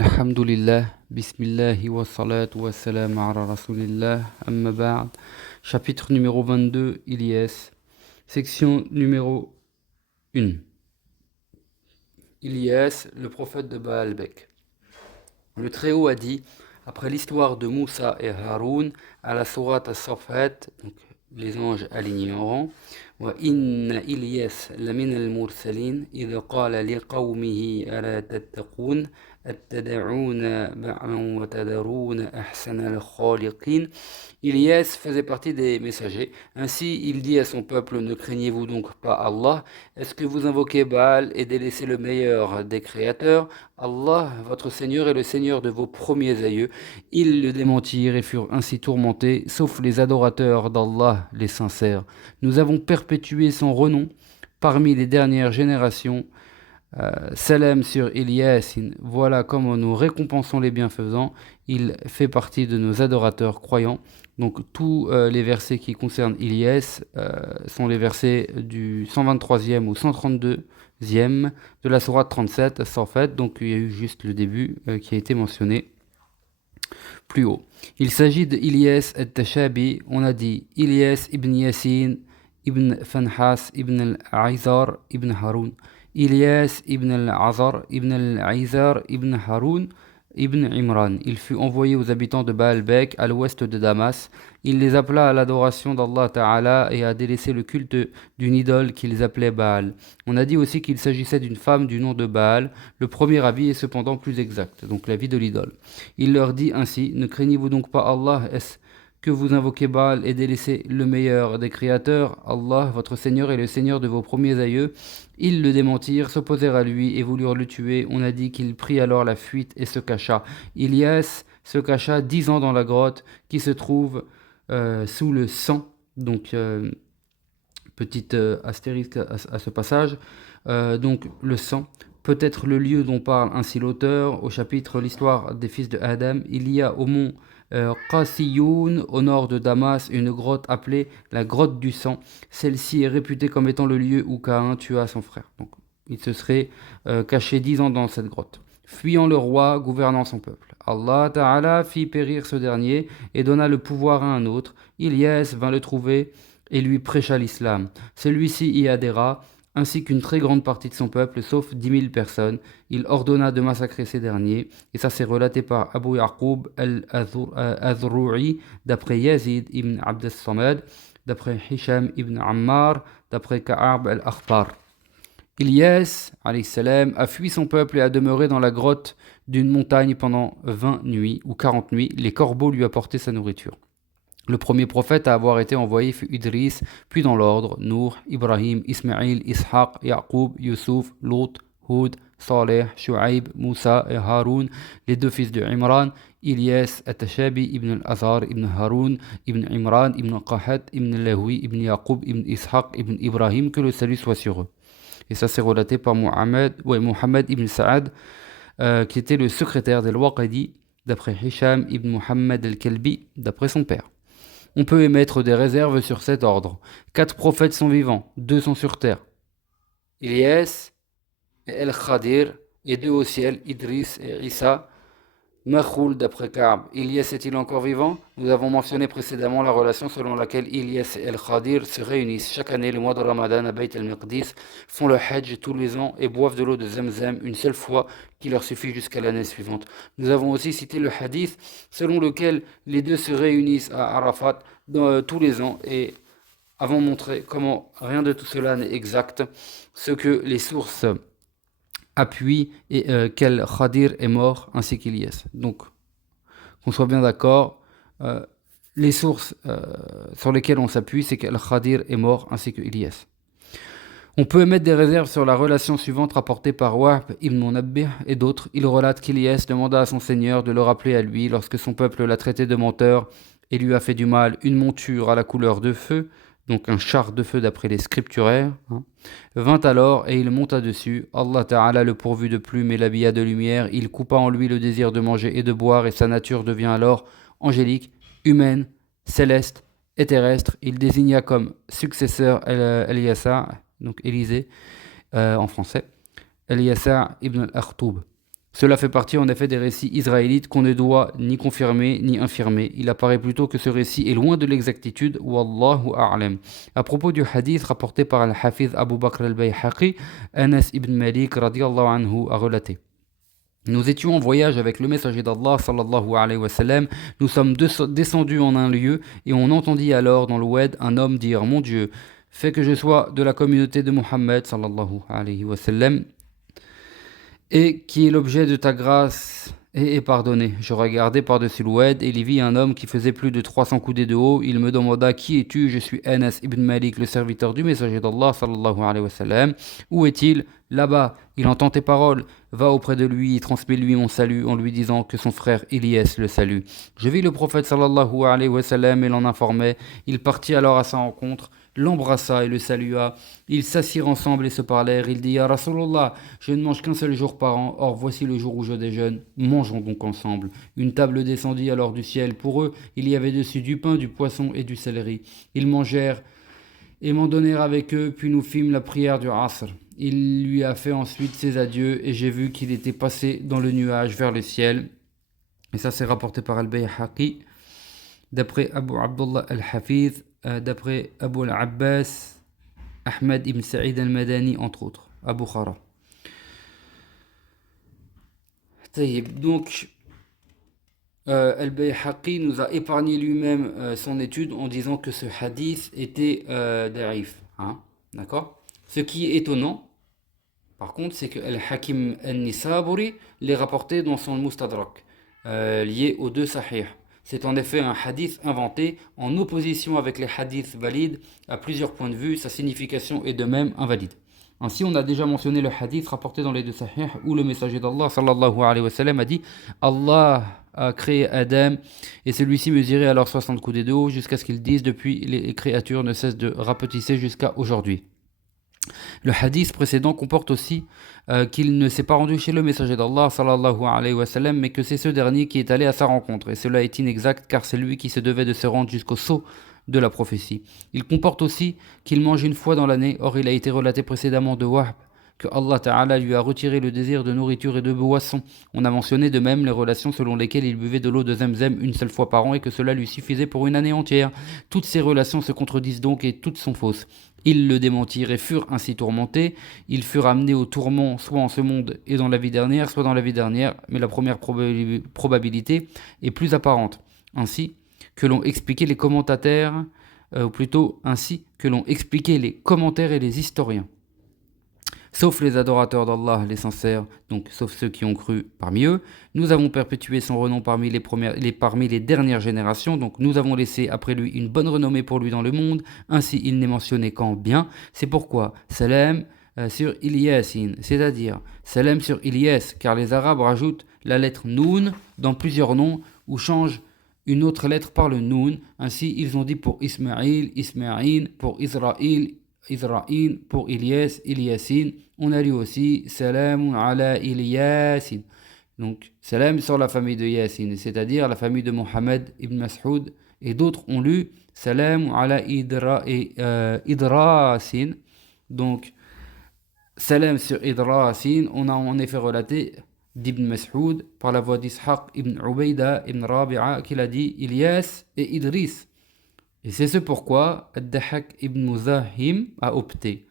Alhamdulillah, Bismillah wa salatu wa salam ala Rasulillah, amma ba'd. Chapitre numéro 22, Ilyes. Section numéro 1. Ilyes, le prophète de Baalbek. Le Très-Haut a dit, après l'histoire de Moussa et Haroun, à la sourate As-Saffat, donc les anges alignés en rang, وَإِنَّ إِلْيَاسَ لَمِنَ الْمُرْسَلِينَ إِذْ قَالَ لِقَوْمِهِ أَلَا تَتَّقُونَ أَتَّدْعُونَ بَعْلًا وَتَذَرُونَ أَحْسَنَ الْخَالِقِينَ. Ilyas faisait partie des messagers. Ainsi, il dit à son peuple, ne craignez-vous donc pas Allah? Est-ce que vous invoquez Baal et délaissez le meilleur des créateurs? Allah, votre Seigneur, est le Seigneur de vos premiers aïeux. Ils le démentirent et furent ainsi tourmentés, sauf les adorateurs d'Allah, les sincères. Nous avons perpétué son renom parmi les dernières générations. Salam sur Ilyasin, voilà comment nous récompensons les bienfaisants. Il fait partie de nos adorateurs croyants. Donc tous les versets qui concernent Ilyas sont les versets du 123e au 132e de la sourate 37, sans fait. Donc il y a eu juste le début qui a été mentionné plus haut. Il s'agit de Ilyas al-Tashabi. On a dit Ilyas ibn Yasin, ibn Fanhas, ibn al-Aizar, ibn Haroun. Ilyas ibn al-Azar, ibn al-Aizar, ibn Haroun, ibn Imran. Il fut envoyé aux habitants de Baalbek, à l'ouest de Damas. Il les appela à l'adoration d'Allah Ta'ala et à délaisser le culte d'une idole qu'ils appelaient Baal. On a dit aussi qu'il s'agissait d'une femme du nom de Baal. Le premier avis est cependant plus exact, donc l'avis de l'idole. Il leur dit ainsi, ne craignez-vous donc pas Allah, est-ce que vous invoquez Baal et délaissez le meilleur des créateurs? Allah, votre Seigneur, est le Seigneur de vos premiers aïeux. Ils le démentirent, s'opposèrent à lui et voulurent le tuer. On a dit qu'il prit alors la fuite et se cacha. Ilyas se cacha 10 ans dans la grotte qui se trouve sous le sang. Donc, petite astérisque à ce passage. Donc, le sang. Peut-être le lieu dont parle ainsi l'auteur au chapitre L'histoire des fils de Adam. Il y a au mont Qasiyoun, au nord de Damas, une grotte appelée la grotte du sang. Celle-ci est réputée comme étant le lieu où Caïn tua son frère. Donc, il se serait caché 10 ans dans cette grotte. Fuyant le roi, gouvernant son peuple. Allah Ta'ala fit périr ce dernier et donna le pouvoir à un autre. Ilyas vint le trouver et lui prêcha l'islam. Celui-ci y adhéra, ainsi qu'une très grande partie de son peuple, sauf 10 000 personnes. Il ordonna de massacrer ces derniers, et ça c'est relaté par Abu Yaqub al-Azru'i, d'après Yazid ibn Abd al-Samad, d'après Hisham ibn Ammar, d'après Ka'ab al-Akhbar. Ilyas, alayhi salam, a fui son peuple et a demeuré dans la grotte d'une montagne pendant 20 nuits ou 40 nuits. Les corbeaux lui apportaient sa nourriture. Le premier prophète à avoir été envoyé fut Idris, puis dans l'ordre, Nour, Ibrahim, Ismaïl, Ishaq, Yaqub, Yusuf, Lot, Hud, Saleh, Shu'aib, Moussa et Haroun, les deux fils de Imran, Ilyas, At-Tashabi, Ibn al-Azhar, Ibn Haroun, Ibn Imran, Ibn Qahat, Ibn Lahoui, Ibn Yaqub, Ibn Ishaq, Ibn Ibrahim, que le salut soit sur eux. Et ça c'est relaté par Mohammed ibn Sa'ad, qui était le secrétaire d'Al-Waqidi, d'après Hisham ibn Muhammad al-Kalbi, d'après son père. On peut émettre des réserves sur cet ordre. 4 prophètes sont vivants, 2 sont sur terre. Ilyas et El-Khadir, et 2 au ciel, Idris et Isa. Makhoul d'après Ka'b. Ilyas est-il encore vivant? Nous avons mentionné précédemment la relation selon laquelle Ilyas et El-Khadir se réunissent chaque année le mois de Ramadan à Bayt al-Miqdis, font le Hajj tous les ans et boivent de l'eau de Zamzam une seule fois qui leur suffit jusqu'à l'année suivante. Nous avons aussi cité le hadith selon lequel les deux se réunissent à Arafat tous les ans et avons montré comment rien de tout cela n'est exact, ce que les sources appuie et quel Khadir est mort ainsi qu'Ilyas. Donc, qu'on soit bien d'accord, les sources sur lesquelles on s'appuie, c'est qu'Al Khadir est mort ainsi qu'Ilyas. On peut émettre des réserves sur la relation suivante rapportée par Wahb ibn Munabbih et d'autres. Il relate qu'Ilyas demanda à son seigneur de le rappeler à lui lorsque son peuple l'a traité de menteur et lui a fait du mal une monture à la couleur de feu, donc un char de feu d'après les scripturaires, vint alors et il monta dessus. Allah Ta'ala le pourvut de plumes et l'habilla de lumière. Il coupa en lui le désir de manger et de boire et sa nature devient alors angélique, humaine, céleste et terrestre. Il désigna comme successeur Eliasa, donc Élisée en français, Eliasa ibn al-Akhtoub. Cela fait partie en effet des récits israélites qu'on ne doit ni confirmer ni infirmer. Il apparaît plutôt que ce récit est loin de l'exactitude. Wallahu a'lam. À propos du hadith rapporté par Al-Hafiz Abu Bakr al-Bayhaqi, Anas ibn Malik radiallahu anhu a relaté. Nous étions en voyage avec le messager d'Allah sallallahu alayhi wa sallam. Nous sommes descendus en un lieu et on entendit alors dans l'oued un homme dire: Mon Dieu, fais que je sois de la communauté de Muhammad sallallahu alayhi wa sallam et qui est l'objet de ta grâce et est pardonné. Je regardai par-dessus l'oued et il y vit un homme qui faisait plus de 300 coudées de haut. Il me demanda: Qui es-tu? Je suis Anas ibn Malik, le serviteur du messager d'Allah sallallahu alayhi wa sallam. Où est-il? Là-bas. Il entend tes paroles. Va auprès de lui et transmets-lui mon salut en lui disant que son frère Ilyas le salue. Je vis le prophète sallallahu alayhi wa sallam et l'en informai. Il partit alors à sa rencontre, l'embrassa et le salua. Ils s'assirent ensemble et se parlèrent. Il dit: Ya Rasulallah, je ne mange qu'un seul jour par an. Or voici le jour où je déjeune. Mangeons donc ensemble. Une table descendit alors du ciel. Pour eux, il y avait dessus du pain, du poisson et du céleri. Ils mangèrent et m'en donnèrent avec eux, puis nous fîmes la prière du Asr. Il lui a fait ensuite ses adieux, et j'ai vu qu'il était passé dans le nuage vers le ciel. Et ça, c'est rapporté par Al-Bayhaqi, d'après Abu Abdullah Al-Hafiz, d'après Abu Al-Abbas, Ahmed ibn Sa'id Al-Madani, entre autres, à Bukhara. Donc, Al-Bayhaqi nous a épargné lui-même son étude en disant que ce hadith était da'if. Hein, d'accord? Ce qui est étonnant, par contre, c'est que Al-Hakim Al-Nisaburi l'est rapporté dans son Mustadrak, lié aux deux Sahih. C'est en effet un hadith inventé en opposition avec les hadiths valides à plusieurs points de vue. Sa signification est de même invalide. Ainsi, on a déjà mentionné le hadith rapporté dans les deux Sahih où le messager d'Allah sallallahu alayhi wa sallam a dit: Allah a créé Adam et celui-ci mesurait alors 60 coudées de haut jusqu'à ce qu'il dise: Depuis, les créatures ne cessent de rapetisser jusqu'à aujourd'hui. Le hadith précédent comporte aussi qu'il ne s'est pas rendu chez le messager d'Allah sallallahu alayhi wa sallam, mais que c'est ce dernier qui est allé à sa rencontre. Et cela est inexact car c'est lui qui se devait de se rendre jusqu'au sceau de la prophétie. Il comporte aussi qu'il mange une fois dans l'année. Or il a été relaté précédemment de Wahb que Allah Ta'ala lui a retiré le désir de nourriture et de boisson. On a mentionné de même les relations selon lesquelles il buvait de l'eau de Zamzam une seule fois par an et que cela lui suffisait pour une année entière. Toutes ces relations se contredisent donc et toutes sont fausses. Ils le démentirent et furent ainsi tourmentés. Ils furent amenés au tourment soit en ce monde et dans la vie dernière, soit dans la vie dernière, mais la première probabilité est plus apparente. Ainsi que l'ont expliqué les commentateurs, ou plutôt ainsi que l'ont expliqué les commentaires et les historiens. Sauf les adorateurs d'Allah, les sincères, donc sauf ceux qui ont cru parmi eux, nous avons perpétué son renom parmi les dernières générations, donc nous avons laissé après lui une bonne renommée pour lui dans le monde, ainsi il n'est mentionné qu'en bien. C'est pourquoi Salam sur Ilyasin, c'est-à-dire Salam sur Ilyas, car les Arabes rajoutent la lettre Noun dans plusieurs noms ou changent une autre lettre par le Noun. Ainsi ils ont dit pour Ismaïl, Ismaïl, pour Israël, Israël, pour Ilyas, Ilyasin. On a lu aussi Salam ala Ilyasin. Donc, salam sur la famille de Yasin, c'est-à-dire la famille de Mohammed ibn Mas'ud. Et d'autres ont lu Salam ala Idrasin. Donc, salam sur Idrasin. On a en effet relaté d'Ibn Mas'ud par la voix d'Ishaq ibn Ubayda ibn Rabi'a qu'il a dit Ilyas et Idris. Et c'est ce pourquoi Ad-Dahak ibn Muzahim a opté.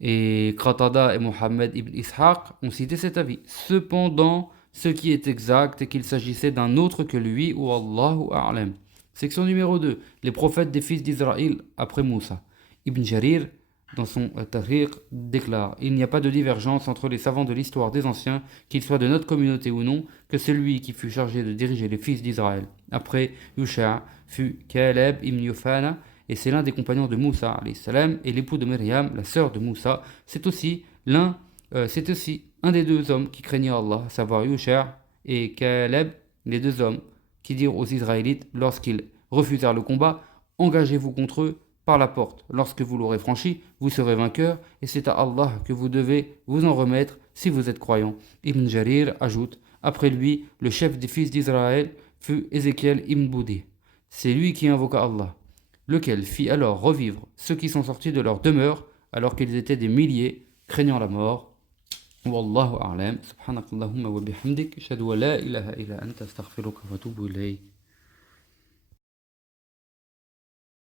Et Qatada et Mohammed ibn Ishaq ont cité cet avis. Cependant, ce qui est exact est qu'il s'agissait d'un autre que lui, ou Allahu A'lam. Section numéro 2. Les prophètes des fils d'Israël après Moussa. Ibn Jarir, dans son Tahrir, déclare: Il n'y a pas de divergence entre les savants de l'histoire des anciens, qu'ils soient de notre communauté ou non, que celui qui fut chargé de diriger les fils d'Israël après Yusha fut Caleb ibn Yufana, et c'est l'un des compagnons de Moussa alayhi salam, et l'époux de Myriam, la sœur de Moussa. C'est aussi un des deux hommes qui craignaient Allah, à savoir Yusha et Caleb, les deux hommes qui dirent aux Israélites lorsqu'ils refusèrent le combat: Engagez-vous contre eux par la porte. Lorsque vous l'aurez franchi, vous serez vainqueurs, et c'est à Allah que vous devez vous en remettre si vous êtes croyants. Ibn Jarir ajoute: Après lui, le chef des fils d'Israël fut Ézéchiel ibn Boudi. C'est lui qui invoqua Allah, lequel fit alors revivre ceux qui sont sortis de leur demeure alors qu'ils étaient des milliers, craignant la mort. والله أعلم. سبحانك اللهم وبحمدك أشهد أن لا إله إلا أنت أستغفرك وأتوب إليك.